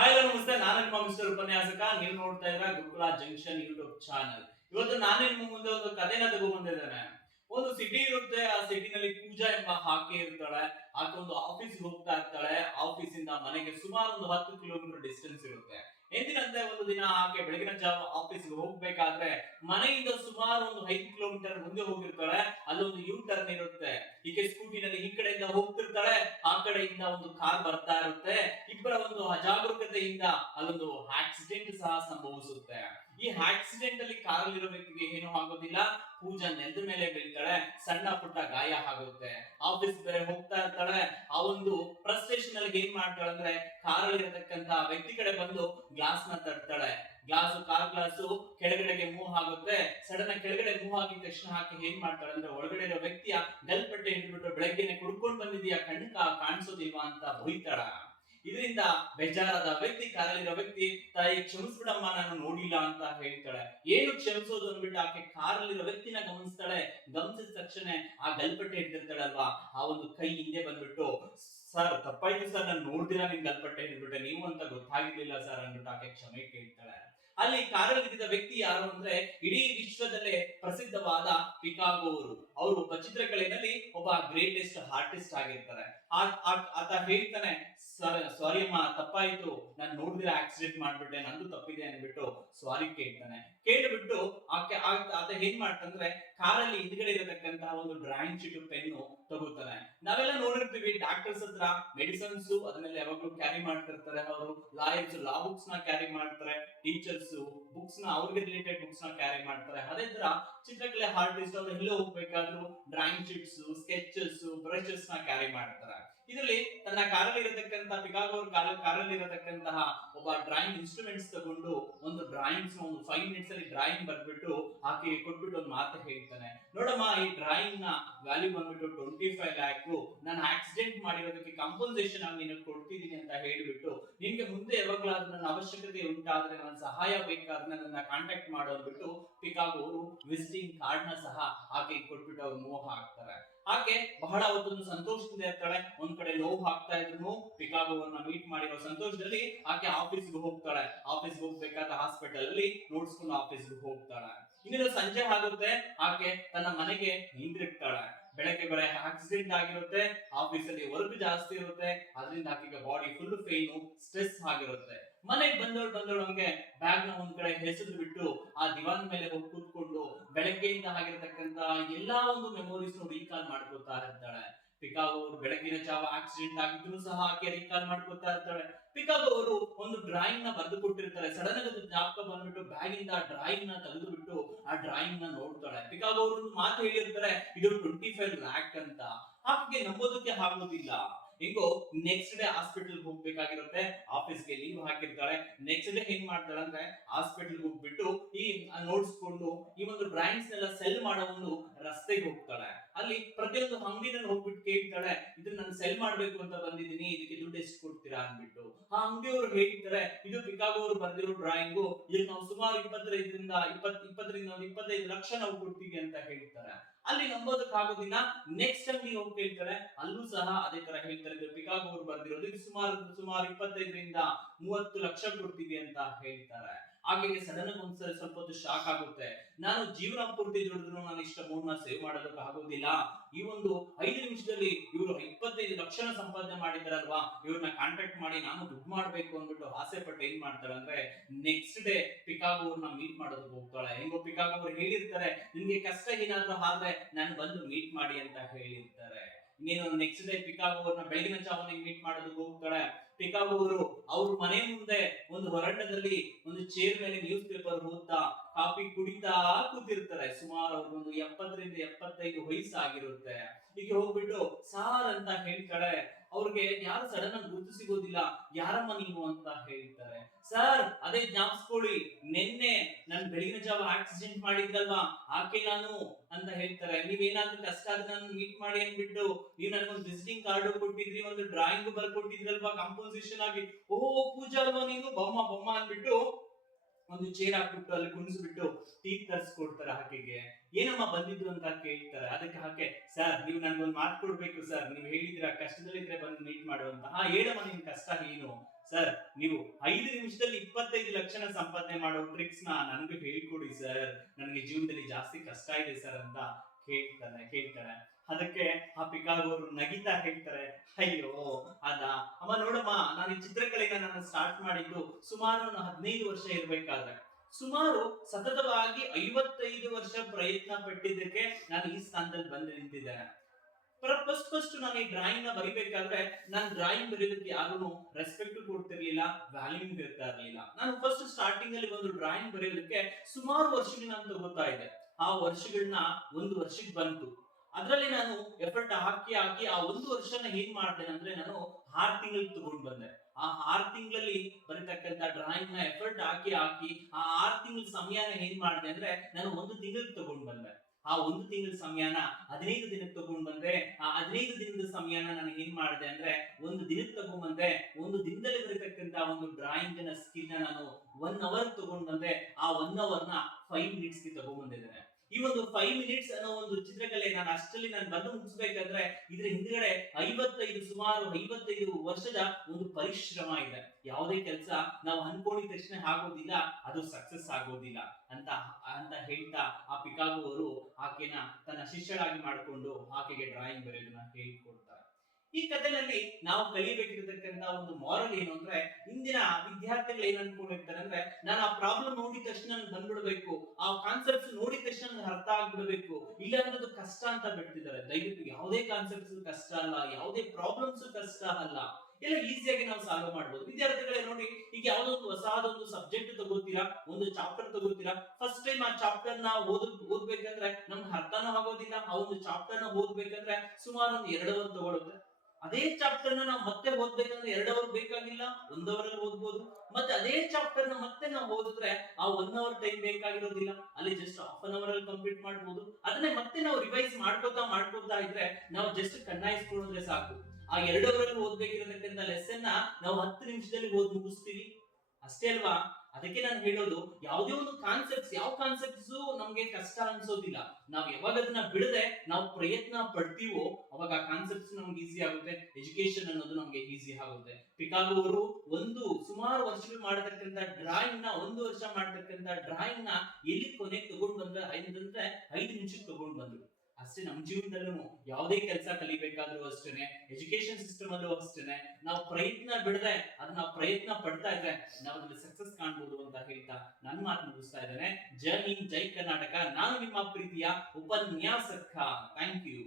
Hi hello ನಮಸ್ತೆ, ನಾನು ನಿಮ್ಮ ಮಿಸ್ಟರ್ ಉಪನ್ಯಾಸಕ. ನೀವು ನೋಡ್ತಾ ಇದ್ದೀರಾ ಗುರುಕುಲ ಜಂಕ್ಷನ್ ಯೂಟ್ಯೂಬ್ ಚಾನಲ್. ಇವತ್ತು ನಾನು ನಿಮ್ಮ ಮುಂದೆ ಒಂದು ಕಥೆನ ತಗೊಂಡ್ಬಂದಿದ್ದೇನೆ. ಒಂದು ಸಿಟಿ ಇರುತ್ತೆ. ಆ ಸಿಟಿನಲ್ಲಿ ಪೂಜಾ ಎಂಬ ಆಕೆ ಇರ್ತಾಳೆ. ಆಕೆ ಒಂದು ಆಫೀಸ್ಗೆ ಹೋಗ್ತಾ ಇರ್ತಾಳೆ. ಆಫೀಸ್ ಇಂದ ಮನೆಗೆ ಸುಮಾರು ಒಂದು 10 ಕಿಲೋಮೀಟರ್ ಡಿಸ್ಟೆನ್ಸ್ ಇರುತ್ತೆ. ಎಂದಿನಂತೆ ಒಂದು ದಿನ ಆಕೆ ಬೆಳಗಿನ ಜಾವ ಆಫೀಸ್ಗೆ ಹೋಗ್ಬೇಕಾದ್ರೆ ಮನೆಯಿಂದ ಸುಮಾರು ಒಂದು 5 ಕಿಲೋಮೀಟರ್ ಮುಂದೆ ಹೋಗಿರ್ತಾಳೆ. ಅಲ್ಲೊಂದು ಯೂ ಟರ್ನ್ ಇರುತ್ತೆ. ಈಕೆ ಸ್ಕೂಟಿನಲ್ಲಿ ಈ ಕಡೆಯಿಂದ ಹೋಗ್ತಿರ್ತಾಳೆ, ಆ ಕಡೆಯಿಂದ ಒಂದು ಕಾರ್ ಬರ್ತಾ ಇರುತ್ತೆ. ಇಬ್ಬರ ಒಂದು ಅಜಾಗರೂಕತೆಯಿಂದ ಅಲ್ಲೊಂದು ಆಕ್ಸಿಡೆಂಟ್ ಸಹ ಸಂಭವಿಸುತ್ತೆ. ಈ ಆಕ್ಸಿಡೆಂಟ್ ಅಲ್ಲಿ ಕಾರಲ್ಲಿರೋ ವ್ಯಕ್ತಿಗೆ ಏನೂ ಆಗೋದಿಲ್ಲ. ಪೂಜಾ ನೆಲದ ಮೇಲೆ ಬೀಳ್ತಾಳೆ, ಸಣ್ಣ ಪುಟ್ಟ ಗಾಯ ಆಗುತ್ತೆ. ಆಫೀಸ್ ಬೇರೆ ಹೋಗ್ತಾ ಇರ್ತಾಳೆ. ಆ ಒಂದು ಫ್ರಸ್ಟ್ರೇಷನ್ ಅಲ್ಲಿ ಏನ್ ಮಾಡ್ತಾಳೆ ಅಂದ್ರೆ ಕಾರಲ್ಲಿರತಕ್ಕಂತ ವ್ಯಕ್ತಿ ಕಡೆ ಬಂದು ಗ್ಲಾಸ್ ನ ತಡ್ತಾಳೆ. ಕಾರ್ ಗ್ಲಾಸು ಕೆಳಗಡೆಗೆ ಮೂವ್ ಆಗುತ್ತೆ. ಸಡನ್ ಕೆಳಗಡೆ ಮೂವ್ ಆಗಿದ ತಕ್ಷಣ ಆಕೆ ಏನ್ ಮಾಡ್ತಾಳೆ ಅಂದ್ರೆ ಒಳಗಡೆ ಇರೋ ವ್ಯಕ್ತಿಯ ಗಲ್ಪಟ್ಟೆ ಹಿಡಿದ್ಬಿಟ್ಟು ಬೆಳಗ್ಗೆನೆ ಕುಡ್ಕೊಂಡ್ ಬಂದಿದ್ಯಾ, ಕಣ್ಕ ಕಾಣಿಸೋದಿಲ್ವಾ ಅಂತ ಬೈತಾಳ. ಇದರಿಂದ ಬೇಜಾರಾದ ವ್ಯಕ್ತಿ, ಕಾರಲ್ಲಿರೋ ವ್ಯಕ್ತಿ, ತಾಯಿ ಕ್ಷಮಿಸ್ಬಿಡಮ್ಮ, ನಾನು ನೋಡಿಲ್ಲ ಅಂತ ಹೇಳ್ತಾಳೆ. ಏನು ಕ್ಷಮಿಸೋದು ಅಂದ್ಬಿಟ್ಟು ಆಕೆ ಕಾರಲ್ಲಿರೋ ವ್ಯಕ್ತಿನ ಗಮನಿಸ್ತಾಳೆ. ಗಮನಿಸಿದ ತಕ್ಷಣ ಆ ಗಲ್ಪಟ್ಟೆ ಹಿಡಿದಿರ್ತಾಳಲ್ವಾ, ಆ ಒಂದು ಕೈ ಹಿಂದೆ ಬಂದ್ಬಿಟ್ಟು, ಸರ್ ತಪ್ಪಾಯ್ತು ಸರ್, ನಾನು ನೋಡ್ದಿರಾ ನಿಮ್ ಗಲ್ಪಟ್ಟೆ ಹಿಡಿದ್ಬಿಟ್ಟೆ, ನೀವು ಅಂತ ಗೊತ್ತಾಗಿರ್ಲಿಲ್ಲ ಸರ್ ಅಂದ್ಬಿಟ್ಟು ಆಕೆ ಕ್ಷಮೆ ಕೇಳ್ತಾಳೆ. ಅಲ್ಲಿ ಕಾರಲ್ಲಿ ಇದ್ದ ವ್ಯಕ್ತಿ ಯಾರು ಅಂದ್ರೆ ಇಡೀ ವಿಶ್ವದಲ್ಲೇ ಪ್ರಸಿದ್ಧವಾದ ಪಿಕಾಗೋ ಅವರು. ಅವರು ಒಬ್ಬ ಚಿತ್ರಕಲೆಯಲ್ಲಿ ಒಬ್ಬ ಗ್ರೇಟೆಸ್ಟ್ ಆರ್ಟಿಸ್ಟ್ ಆಗಿರ್ತಾರೆ. ಆತ ಹೇಳ್ತಾನೆ, ಸಾರಿ ಅಮ್ಮ, ತಪ್ಪಾಯ್ತು, ನಾನು ನೋಡಿದ್ರೆ ಆಕ್ಸಿಡೆಂಟ್ ಮಾಡ್ಬಿಟ್ಟೆ, ನಂದು ತಪ್ಪಿದೆ ಅಂದ್ಬಿಟ್ಟು ಸಾರಿ ಕೇಳ್ತಾನೆ. ಕೇಳ್ಬಿಟ್ಟು ಆತ ಏನ್ ಮಾಡ್ತಂದ್ರೆ ಕಾರಲ್ಲಿ ಹಿಂದ್ಗಡೆ ಇರತಕ್ಕಂತಹ ಒಂದು ಡ್ರಾಯಿಂಗ್ ಶೀಟ್ ಪೆನ್ನು ತಗೋತಾನೆ. ನಾವೆಲ್ಲ ನೋಡಿರ್ತೀವಿ ಡಾಕ್ಟರ್ಸ್ ಹತ್ರ ಮೆಡಿಸಿನ್ಸ್ ಅದನ್ನೆಲ್ಲ ಯಾವಾಗ್ಲೂ ಕ್ಯಾರಿ ಮಾಡ್ತಿರ್ತಾರೆ. ಅವರು ಲಾಯರ್ಸ್ ಲಾ ಬುಕ್ಸ್ ನ ಕ್ಯಾರಿ ಮಾಡ್ತಾರೆ, ಟೀಚರ್ಸ್ ಬುಕ್ಸ್ ನ ಅವ್ರಿಗೆ ರಿಲೇಟೆಡ್ ಬುಕ್ಸ್ ನ ಕ್ಯಾರಿ ಮಾಡ್ತಾರೆ. ಅದೇ ತರ ಚಿತ್ರಕಲೆ ಆರ್ಟಿಸ್ಟ್ ಅವರು ಎಲ್ಲೇ ಹೋಗ್ಬೇಕಾದ್ರೂ ಡ್ರಾಯಿಂಗ್ ಶೀಟ್ಸ್, ಸ್ಕೆಚಸ್, ಬ್ರಷಸ್ ನ ಕ್ಯಾರಿ ಮಾಡ್ತಾರೆ. ಇದರಲ್ಲಿ ತನ್ನ ಕಾರಲ್ಲಿ ಇರತಕ್ಕಂತ ಪಿಕಾಗೋ ಕಾರಲ್ಲಿ ಇರತಕ್ಕಂತಹ ಒಬ್ಬ ಡ್ರಾಯಿಂಗ್ ಇನ್ಸ್ಟ್ರೂಮೆಂಟ್ಸ್ ತಗೊಂಡು ಒಂದು ಡ್ರಾಯಿಂಗ್ಸ್ ಒಂದು 5 ಮಿನಿಟ್ಸ್ ಅಲ್ಲಿ ಡ್ರಾಯಿಂಗ್ ಬರ್ಬಿಟ್ಟು ಆಕೆ ಕೊಟ್ಬಿಟ್ಟು ಒಂದು ಮಾತು ಹೇಳ್ತಾನೆ, ನೋಡಮ್ಮ, ಈ ಡ್ರಾಯಿಂಗ್ ನ ವ್ಯಾಲ್ಯೂ ಬಂದ್ಬಿಟ್ಟು 25 ಲ್ಯಾಕ್, ನಾನು ಆಕ್ಸಿಡೆಂಟ್ ಮಾಡಿರೋದಕ್ಕೆ ಕಂಪನ್ಸೇಷನ್ ಆಗಿ ನಿನಗೆ ಕೊಡ್ತಿದ್ದೀನಿ ಅಂತ ಹೇಳ್ಬಿಟ್ಟು, ನಿನ್ಗೆ ಮುಂದೆ ಯಾವಾಗ್ಲಾದ್ರೂ ನನ್ನ ಅವಶ್ಯಕತೆ ಉಂಟಾದ್ರೆ, ನನ್ನ ಸಹಾಯ ಬೇಕಾದ್ರೆ ನನ್ನ ಕಾಂಟ್ಯಾಕ್ಟ್ ಮಾಡೋ ಅಂದ್ಬಿಟ್ಟು ಪಿಕಾಗೋ ಅವರು ವಿಸಿಟಿಂಗ್ ಕಾರ್ಡ್ ನ ಸಹ ಆಕೆ ಕೊಟ್ಬಿಟ್ಟು ಅವ್ರು ಮೋಹ ಆಗ್ತಾರೆ. ಆಕೆ ಬಹಳ ಅವತ್ತೊಂದು ಸಂತೋಷದಿಂದ ಇರ್ತಾಳೆ. ಒಂದ್ ಕಡೆ ನೋವು ಆಗ್ತಾ ಇದ್ರು ಪಿಕಾಗೋವನ್ನ ಮೀಟ್ ಮಾಡಿರೋ ಸಂತೋಷದಲ್ಲಿ ಆಕೆ ಆಫೀಸ್ಗೆ ಹೋಗ್ತಾಳೆ. ಆಫೀಸ್ಗೆ ಹೋಗ್ಬೇಕಾದ ಹಾಸ್ಪಿಟಲ್ ಅಲ್ಲಿ ನೋಡ್ಸ್ಕೊಂಡು ಆಫೀಸ್ಗೆ ಹೋಗ್ತಾಳೆ. ಇನ್ನೇನು ಸಂಜೆ ಆಗುತ್ತೆ, ಆಕೆ ತನ್ನ ಮನೆಗೆ ಹಿಂದಿರುಗ್ತಾಳೆ. ಬೆಳಗ್ಗೆ ಬರೀ ಆಕ್ಸಿಡೆಂಟ್ ಆಗಿರುತ್ತೆ, ಆಫೀಸ್ ಅಲ್ಲಿ ವರ್ಕ್ ಜಾಸ್ತಿ ಇರುತ್ತೆ, ಅದರಿಂದ ಆಕೆಗೆ ಬಾಡಿ ಫುಲ್ ಪೇನ್, ಸ್ಟ್ರೆಸ್ ಆಗಿರುತ್ತೆ. ಮನೆಗೆ ಬಂದವಳು ಹಂಗೆ ಬ್ಯಾಗ್ ನ ಒಂದ್ ಕಡೆ ಹೆಸರು ಬಿಟ್ಟು ಆ ದಿವಾನ್ ಮೇಲೆ ಹೋಗಿ ಕೂತ್ಕೊಂಡು ಬೆಳಗ್ಗೆಯಿಂದ ಆಗಿರತಕ್ಕಂತ ಎಲ್ಲಾ ಒಂದು ಮೆಮೊರೀಸ್ ರೀಕಾಲ್ ಮಾಡ್ಕೊತಾ ಇರ್ತಾಳೆ. ಪಿಕಾಗೋ ಅವರು ಬೆಳಗಿನ ಜಾವ ಆಕ್ಸಿಡೆಂಟ್ ಆಗಿದ್ರು ಸಹ ಆಕೆ ರೀಕಾಲ್ ಮಾಡ್ಕೊತಾ ಇರ್ತಾಳೆ. ಪಿಕಾಗೋ ಅವರು ಒಂದು ಡ್ರಾಯಿಂಗ್ ನ ಬರೆದು ಕೊಟ್ಟಿರ್ತಾರೆ. ಸಡನ್ ಆಗಿ ಅದು ಜ್ಞಾಪಕ ಬಂದ್ಬಿಟ್ಟು ಬ್ಯಾಗ್ ಇಂದ ಆ ಡ್ರಾಯಿಂಗ್ ನ ತೆಗೆದು ಬಿಟ್ಟು ಆ ಡ್ರಾಯಿಂಗ್ ನ ನೋಡ್ತಾಳೆ. ಪಿಕಾಗೋ ಅವರು ಒಂದು ಮಾತು ಹೇಳಿರ್ತಾರೆ, ಇದು 25 ಲ್ಯಾಕ್ ಅಂತ. ಆಕೆಗೆ ನಂಬೋದಕ್ಕೆ ಆಗೋದಿಲ್ಲ. ಹಿಂಗೋ ನೆಕ್ಸ್ಟ್ ಡೇ ಹಾಸ್ಪಿಟಲ್ ಹೋಗ್ಬೇಕಾಗಿರುತ್ತೆ. ಆಫೀಸ್ಗೆ ಲೀವ್ ಹಾಕಿರ್ತಾಳೆ. ನೆಕ್ಸ್ಟ್ ಡೇ ಏನ್ ಮಾಡ್ತಾಳೆ ಅಂದ್ರೆ ಹಾಸ್ಪಿಟಲ್ ಹೋಗ್ಬಿಟ್ಟು ಈ ನೋಡ್ಸ್ಕೊಂಡು ಈ ಒಂದು ಡ್ರಾಯಿಂಗ್ಸ್ ನೆಲ್ಲ ಸೆಲ್ ಮಾಡೋ ಒಂದು ರಸ್ತೆಗೆ ಹೋಗ್ತಾಳೆ. ಅಲ್ಲಿ ಪ್ರತಿಯೊಂದು ಅಂಗಡಿನಲ್ಲಿ ಹೋಗ್ಬಿಟ್ಟು ಕೇಳ್ತಾಳೆ, ಇದನ್ನ ನಾನು ಸೆಲ್ ಮಾಡ್ಬೇಕು ಅಂತ ಬಂದಿದ್ದೀನಿ, ಇದಕ್ಕೆ ದುಡ್ಡು ಎಷ್ಟು ಕೊಡ್ತೀರಾ ಅಂದ್ಬಿಟ್ಟು. ಆ ಅಂಗಡಿಯವರು ಹೇಳ್ತಾರೆ, ಇದು ಪಿಕಾಗೋ ಅವರು ಬರ್ದಿರೋ ಡ್ರಾಯಿಂಗು, ಇದಕ್ಕೆ ನಾವು ಸುಮಾರು 25 ಲಕ್ಷ ನಾವು ಕೊಡ್ತೀವಿ ಅಂತ ಹೇಳ್ತಾರೆ. ಅಲ್ಲಿ ನಂಬೋದಕ್ಕಾಗೋದಿಲ್ಲ. ನೆಕ್ಸ್ಟ್ ಅಂಗಡಿ ಹೋಗಿ ಕೇಳ್ತಾರೆ, ಅಲ್ಲೂ ಸಹ ಅದೇ ತರ ಹೇಳ್ತಾರೆ, ಪಿಕಾಗೋ ಅವರು ಬರ್ದಿರೋದು, ಇದು ಸುಮಾರು 25 ರಿಂದ 30 ಲಕ್ಷ ಕೊಡ್ತೀವಿ ಅಂತ ಹೇಳ್ತಾರೆ. ಹಾಗೆ ಸಡನ್ ಆಗಿ ಒಂದ್ಸರಿ ಸ್ವಲ್ಪ ಹೊತ್ತು ಶಾಕ್ ಆಗುತ್ತೆ. ನಾನು ಜೀವನ ಪೂರ್ತಿ ದುಡಿದ್ರು ನಾನು ಇಷ್ಟ ಅಮೌಂಟ್ ನ ಸೇವ್ ಮಾಡೋದಕ್ಕೆ ಆಗೋದಿಲ್ಲ. ಈ ಒಂದು 5 ನಿಮಿಷದಲ್ಲಿ ಇವರು 25 ಲಕ್ಷ ಸಂಪಾದನೆ ಮಾಡಿದಾರಲ್ವಾ, ಇವ್ರನ್ನ ಕಾಂಟ್ಯಾಕ್ಟ್ ಮಾಡಿ ನಾನು ದುಡ್ಡು ಮಾಡ್ಬೇಕು ಅಂದ್ಬಿಟ್ಟು ಆಸೆ ಪಟ್ಟು ಏನ್ ಮಾಡ್ತಾಳೆ ಅಂದ್ರೆ ನೆಕ್ಸ್ಟ್ ಡೇ ಪಿಕಾಗೋ ಅವ್ರನ್ನ ಮೀಟ್ ಮಾಡೋದಕ್ಕೆ ಹೋಗ್ತಾಳೆ. ಹೆಂಗೋ ಪಿಕಾಗೋ ಅವ್ರು ಹೇಳಿರ್ತಾರೆ, ನಿಮ್ಗೆ ಕಷ್ಟ ಏನಾದ್ರೂ ಆದ್ರೆ ನಾನು ಬಂದು ಮೀಟ್ ಮಾಡಿ ಅಂತ ಹೇಳಿರ್ತಾರೆ. ಇನ್ನೇನು ನೆಕ್ಸ್ಟ್ ಡೇ ಪಿಕಾಗೋ ಅವ್ರನ್ನ ಬೆಳಗಿನ ಜಾವನೆ ಮೀಟ್ ಮಾಡೋದಕ್ಕೆ ಹೋಗ್ತಾಳೆ. ಪಿಕಾಗೋ ಅವರು ಅವ್ರ ಮನೆ ಮುಂದೆ ಒಂದು ಹೊರಾಂಡದಲ್ಲಿ ಒಂದು ಚೇರ್ ಮೇಲೆ ನ್ಯೂಸ್ ಪೇಪರ್ ಓದ್ತಾ ಕಾಫಿ ಕುಡಿತಾ ಕೂತಿರ್ತಾರೆ. ಸುಮಾರು ಅವ್ರಿಗೊಂದು 70 ರಿಂದ 75 ವಯಸ್ಸಾಗಿರುತ್ತೆ. ಈಗ ಹೋಗ್ಬಿಟ್ಟು ಸಾರ್ ಅಂತ ಹೇಳ್ತಾಳೆ. ಅವ್ರಿಗೆ ಯಾರು ಸಡನ್ ಆಗಿ ಗುರುತು ಸಿಗೋದಿಲ್ಲ. ಯಾರಮ್ಮ ನೀವು ಅಂತ ಹೇಳ್ತಾರೆ. ಸರ್ ಅದೇ ಜ್ಞಾಪಿಸ್ಕೊಳ್ಳಿ, ನಿನ್ನೆ ನನ್ ಬೆಳಗಿನ ಜಾವ ಆಕ್ಸಿಡೆಂಟ್ ಮಾಡಿದ್ರಲ್ವಾ, ಆಕೆ ನಾನು ಅಂತ ಹೇಳ್ತಾರೆ. ನೀವೇನಾದ್ರೂ ಕಷ್ಟ ಆದ್ರೆ ನಾನು ಮೀಟ್ ಮಾಡಿ ಅಂದ್ಬಿಟ್ಟು ನೀವು ನನಗೊಂದು ವಿಸಿಟಿಂಗ್ ಕಾರ್ಡ್ ಕೊಟ್ಟಿದ್ರಿ, ಒಂದು ಡ್ರಾಯಿಂಗ್ ಬರ್ಕೊಟ್ಟಿದ್ರಲ್ವಾ ಕಂಪೋಸಿಷನ್ ಆಗಿ. ಓಹ್ ಪೂಜಾ ಅಲ್ವಾ ನೀನು, ಬೊಮ್ಮ ಬೊಮ್ಮ ಅಂದ್ಬಿಟ್ಟು ಒಂದು ಚೇರ್ ಹಾಕ್ಬಿಟ್ಟು ಅಲ್ಲಿ ಕುಣಿಸ್ಬಿಟ್ಟು ಟೀ ತರಿಸ್ಕೊಡ್ತಾರೆ ಆಕೆಗೆ. ಏನಮ್ಮ ಬಂದಿದ್ರು ಅಂತ ಕೇಳ್ತಾರೆ. ಅದಕ್ಕೆ ಆಕೆ, ಸರ್ ನೀವು ನನ್ಗೊಂದು ಮಾತು ಕೊಡ್ಬೇಕು ಸರ್, ನೀವು ಹೇಳಿದಿರ ಕಷ್ಟದಲ್ಲಿದ್ರೆ ಬಂದು ಮೀಟ್ ಮಾಡುವಂತ. ಹೇಳಮ್ಮ ನಿನ್ ಕಷ್ಟ ಏನು. ಸರ್ ನೀವು 5 ನಿಮಿಷದಲ್ಲಿ 25 ಲಕ್ಷನ ಸಂಪಾದನೆ ಮಾಡೋ ಟ್ರಿಕ್ಸ್ ನನಗೂ ಹೇಳ್ಕೊಡಿ ಸರ್, ನನಗೆ ಜೀವನದಲ್ಲಿ ಜಾಸ್ತಿ ಕಷ್ಟ ಇದೆ ಸರ್ ಅಂತ ಕೇಳ್ತಾಳೆ. ಅದಕ್ಕೆ ಆ ಪಿಕಾಗೋ ಅವರು ನಗಿತಾ ಹೇಳ್ತಾರೆ, ಅಯ್ಯೋ ಅದ ಅಮ್ಮ ನೋಡಮ್ಮ, ನಾನು ಈ ಚಿತ್ರಕಲೆನ ನಾನು ಸ್ಟಾರ್ಟ್ ಮಾಡಿದ್ದು ಸುಮಾರು 15 ವರ್ಷ ಇರ್ಬೇಕಾದ್ರೆ, ಸುಮಾರು ಸತತವಾಗಿ 55 ವರ್ಷ ಪ್ರಯತ್ನ ಪಟ್ಟಿದ್ದಕ್ಕೆ ನಾನು ಈ ಸ್ಥಾನದಲ್ಲಿ ಬಂದು ನಿಂತಿದ್ದೇನೆ. ಫಸ್ಟ್ ನಾನು ಈ ಡ್ರಾಯಿಂಗ್ ನ ಬರಿಬೇಕಾದ್ರೆ ನಾನು ಡ್ರಾಯಿಂಗ್ ಬರೆಯೋದಕ್ಕೆ ಯಾರು ರೆಸ್ಪೆಕ್ಟ್ ಕೊಡ್ತಿರ್ಲಿಲ್ಲ, ವ್ಯಾಲ್ಯೂ ಇರ್ತಾ ಇರ್ಲಿಲ್ಲ. ನಾನು ಫಸ್ಟ್ ಸ್ಟಾರ್ಟಿಂಗ್ ಅಲ್ಲಿ ಒಂದು ಡ್ರಾಯಿಂಗ್ ಬರೆಯೋದಕ್ಕೆ ಸುಮಾರು ವರ್ಷಗಳು ನಾನು ತಗೋತಾ ಇದ್ದೆ. ಆ ವರ್ಷಗಳನ್ನ ಒಂದು ವರ್ಷಕ್ಕೆ ಬಂತು. ಅದರಲ್ಲಿ ನಾನು ಎಫರ್ಟ್ ಹಾಕಿ ಆ ಒಂದು ವರ್ಷನ ಏನ್ ಮಾಡ್ದೆ ಅಂದ್ರೆ ನಾನು 6 ತಿಂಗಳು ತಗೊಂಡ್ ಬಂದೆ. ಆ 6 ತಿಂಗಳಲ್ಲಿ ಬರೀತಕ್ಕಂತ ಡ್ರಾಯಿಂಗ್ ನ ಎಫರ್ಟ್ ಹಾಕಿ ಆ 6 ತಿಂಗಳ ಸಮಯನ ಏನ್ ಮಾಡ್ದೆ ಅಂದ್ರೆ ನಾನು 1 ತಿಂಗಳು ತಗೊಂಡ್ ಬಂದೆ. ಆ 1 ತಿಂಗಳ ಸಮಯನ 15 ದಿನಕ್ಕೆ ತಗೊಂಡ್ ಬಂದ್ರೆ, ಆ 15 ದಿನದ ಸಮಯನ ನಾನು ಏನ್ ಮಾಡಿದೆ ಅಂದ್ರೆ 1 ದಿನಕ್ಕೆ ತಗೊಂಡ್ ಬಂದೆ. 1 ದಿನದಲ್ಲಿ ಬರೀತಕ್ಕಂತ ಒಂದು ಡ್ರಾಯಿಂಗ್ ನ ಸ್ಕಿಲ್ ನಾನು 1 ಅವರ್ ತಗೊಂಡ್ ಬಂದೆ. ಆ 1 ಅವರ್ನ 5 ಮಿನಿಟ್ಸ್ ಗೆ ತಗೊಂಡ್ ಬಂದಿದ್ದೇನೆ. ಈ ಒಂದು 5 ಮಿನಿಟ್ಸ್ ಅನ್ನೋ ಒಂದು ಚಿತ್ರಕಲೆ ನಾನು ಅಷ್ಟರಲ್ಲಿ ನಾನು ಬಂದು ಮುಗಿಸ್ಬೇಕಾದ್ರೆ ಇದ್ರ ಹಿಂದ್ಗಡೆ ಸುಮಾರು 55 ವರ್ಷದ ಒಂದು ಪರಿಶ್ರಮ ಇದೆ. ಯಾವುದೇ ಕೆಲಸ ನಾವು ಅನ್ಕೊಂಡಿದ ತಕ್ಷಣ ಆಗೋದಿಲ್ಲ, ಅದು ಸಕ್ಸಸ್ ಆಗೋದಿಲ್ಲ ಅಂತ ಅಂತ ಹೇಳ್ತಾ ಆ ಪಿಕಾಗೋ ಅವರು ಆಕೆನ ತನ್ನ ಶಿಷ್ಯಳಾಗಿ ಮಾಡಿಕೊಂಡು ಆಕೆಗೆ ಡ್ರಾಯಿಂಗ್ ಬರೆಯೋದನ್ನ ಹೇಳಿಕೊಡ್ತಾರೆ. ಈ ಕಥೆನಲ್ಲಿ ನಾವು ಕಲಿಯಬೇಕಿರತಕ್ಕಂತ ಒಂದು ಮಾರಲ್ ಏನು ಅಂದ್ರೆ, ಇಂದಿನ ವಿದ್ಯಾರ್ಥಿಗಳು ಏನ್ ಅನ್ಕೊಂಡಿರ್ತಾರೆ ಅಂದ್ರೆ, ನಾನು ಆ ಪ್ರಾಬ್ಲಮ್ ನೋಡಿದ ತಕ್ಷಣ ನನ್ಗೆ ಬಂದ್ಬಿಡ್ಬೇಕು, ಆ ಕಾನ್ಸೆಪ್ಟ್ಸ್ ನೋಡಿದ ತಕ್ಷಣ ನನ್ಗೆ ಅರ್ಥ ಆಗ್ಬಿಡ್ಬೇಕು, ಇಲ್ಲ ಅನ್ನೋದು ಕಷ್ಟ ಅಂತ ಬಿಡ್ತಿದ್ದಾರೆ. ದಯವಿಟ್ಟು ಯಾವುದೇ ಕಾನ್ಸೆಪ್ಟ್ಸ್ ಕಷ್ಟ ಅಲ್ಲ, ಯಾವುದೇ ಪ್ರಾಬ್ಲಮ್ಸ್ ಕಷ್ಟ ಅಲ್ಲ, ಎಲ್ಲ ಈಸಿಯಾಗಿ ನಾವು ಸಾಲ್ವ್ ಮಾಡಬಹುದು. ವಿದ್ಯಾರ್ಥಿಗಳೇ ನೋಡಿ, ಈಗ ಯಾವ್ದೋ ಒಂದು ಹೊಸದೊಂದು ಸಬ್ಜೆಕ್ಟ್ ತಗೋತೀರಾ, ಒಂದು ಚಾಪ್ಟರ್ ತಗೋತೀರಾ, ಫಸ್ಟ್ ಟೈಮ್ ಆ ಚಾಪ್ಟರ್ ನ ಓದ್ಬೇಕಂದ್ರೆ ನಮ್ಗೆ ಅರ್ಥನೂ ಆಗೋದಿಲ್ಲ. ಆ ಒಂದು ಚಾಪ್ಟರ್ ನ ಓದ್ಬೇಕಂದ್ರೆ ಸುಮಾರು ಒಂದು 2 ಅವರ್ ತಗೊಳುತ್ತೆ. ಅದೇ ಚಾಪ್ಟರ್ ನ ನಾವು ಮತ್ತೆ ಓದ್ಬೇಕಂದ್ರೆ 2 ಅವರ್ ಬೇಕಾಗಿಲ್ಲ, 1 ಅವರ್ ಅಲ್ಲಿ ಓದ್ಬೋದು. ಮತ್ತೆ ಅದೇ ಚಾಪ್ಟರ್ ನ ಮತ್ತೆ ನಾವು ಓದಿದ್ರೆ ಆ 1 ಅವರ್ ಟೈಮ್ ಬೇಕಾಗಿರೋದಿಲ್ಲ, ಅಲ್ಲಿ ಜಸ್ಟ್ ½ ಅವರ್ ಅಲ್ಲಿ ಕಂಪ್ಲೀಟ್ ಮಾಡಬಹುದು. ಅದನ್ನೇ ಮತ್ತೆ ನಾವು ರಿವೈಸ್ ಮಾಡ್ಕೋತಾ ಇದ್ರೆ ನಾವು ಜಸ್ಟ್ ಕಣ್ಣಾಯಿಸ್ಕೊಳ್ಳೋದ್ರೆ ಸಾಕು. ಆ 2 ಅವರ್ ಅಲ್ಲಿ ಓದ್ಬೇಕಿರತಕ್ಕಂತ ಲೆಸನ್ ನಾವು 10 ನಿಮಿಷದಲ್ಲಿ ಓದ್ ಮುಗಿಸ್ತೀವಿ, ಅಷ್ಟೇ ಅಲ್ವಾ? ಅದಕ್ಕೆ ನಾನು ಹೇಳೋದು, ಯಾವುದೇ ಒಂದು ಯಾವ ಕಾನ್ಸೆಪ್ಟ್ಸ್ ನಮ್ಗೆ ಕಷ್ಟ ಅನ್ಸೋದಿಲ್ಲ. ನಾವ್ ಯಾವಾಗ ಅದನ್ನ ಬಿಡದೆ ನಾವು ಪ್ರಯತ್ನ ಪಡ್ತೀವೋ ಅವಾಗ ಆ ಕಾನ್ಸೆಪ್ಟ್ಸ್ ನಮ್ಗೆ ಈಸಿ ಆಗುತ್ತೆ, ಎಜುಕೇಶನ್ ಅನ್ನೋದು ನಮ್ಗೆ ಈಸಿ ಆಗುತ್ತೆ. ಪಿಕಾಗೋ ಅವರು ಸುಮಾರು ವರ್ಷಗಳು ಮಾಡತಕ್ಕಂತ ಡ್ರಾಯಿಂಗ್ ನ 1 ವರ್ಷ ಮಾಡತಕ್ಕಂತ ಡ್ರಾಯಿಂಗ್ ನ ಎಲ್ಲಿ ಕೊನೆಗೆ ತಗೊಂಡ್ ಬಂದ್ರೆ 5 ನಿಮಿಷಕ್ಕೆ ತಗೊಂಡ್ ಬಂದ್ರು. ಅಷ್ಟೇ ನಮ್ಮ ಜೀವನದಲ್ಲೂ ಯಾವುದೇ ಕೆಲಸ ಕಲಿಬೇಕಾದ್ರೂ ಅಷ್ಟೇನೆ, ಎಜುಕೇಶನ್ ಸಿಸ್ಟಮ್ ಅಲ್ಲೂ ಅಷ್ಟೇನೆ, ನಾವು ಪ್ರಯತ್ನ ಬಿಡದೆ ಅದನ್ನ ಪ್ರಯತ್ನ ಪಡ್ತಾ ಇದ್ರೆ ನಾವು ಅದ್ರಲ್ಲಿ ಸಕ್ಸಸ್ ಕಾಣಬಹುದು ಅಂತ ಹೇಳ್ತಾ ನನ್ನ ಮಾತು ಮುಗಿಸ್ತಾ ಇದ್ದೇನೆ. ಜೈ ಹಿಂದ್, ಜೈ ಕರ್ನಾಟಕ. ನಾನು ನಿಮ್ಮ ಪ್ರೀತಿಯ ಉಪನ್ಯಾಸಕ. Thank you.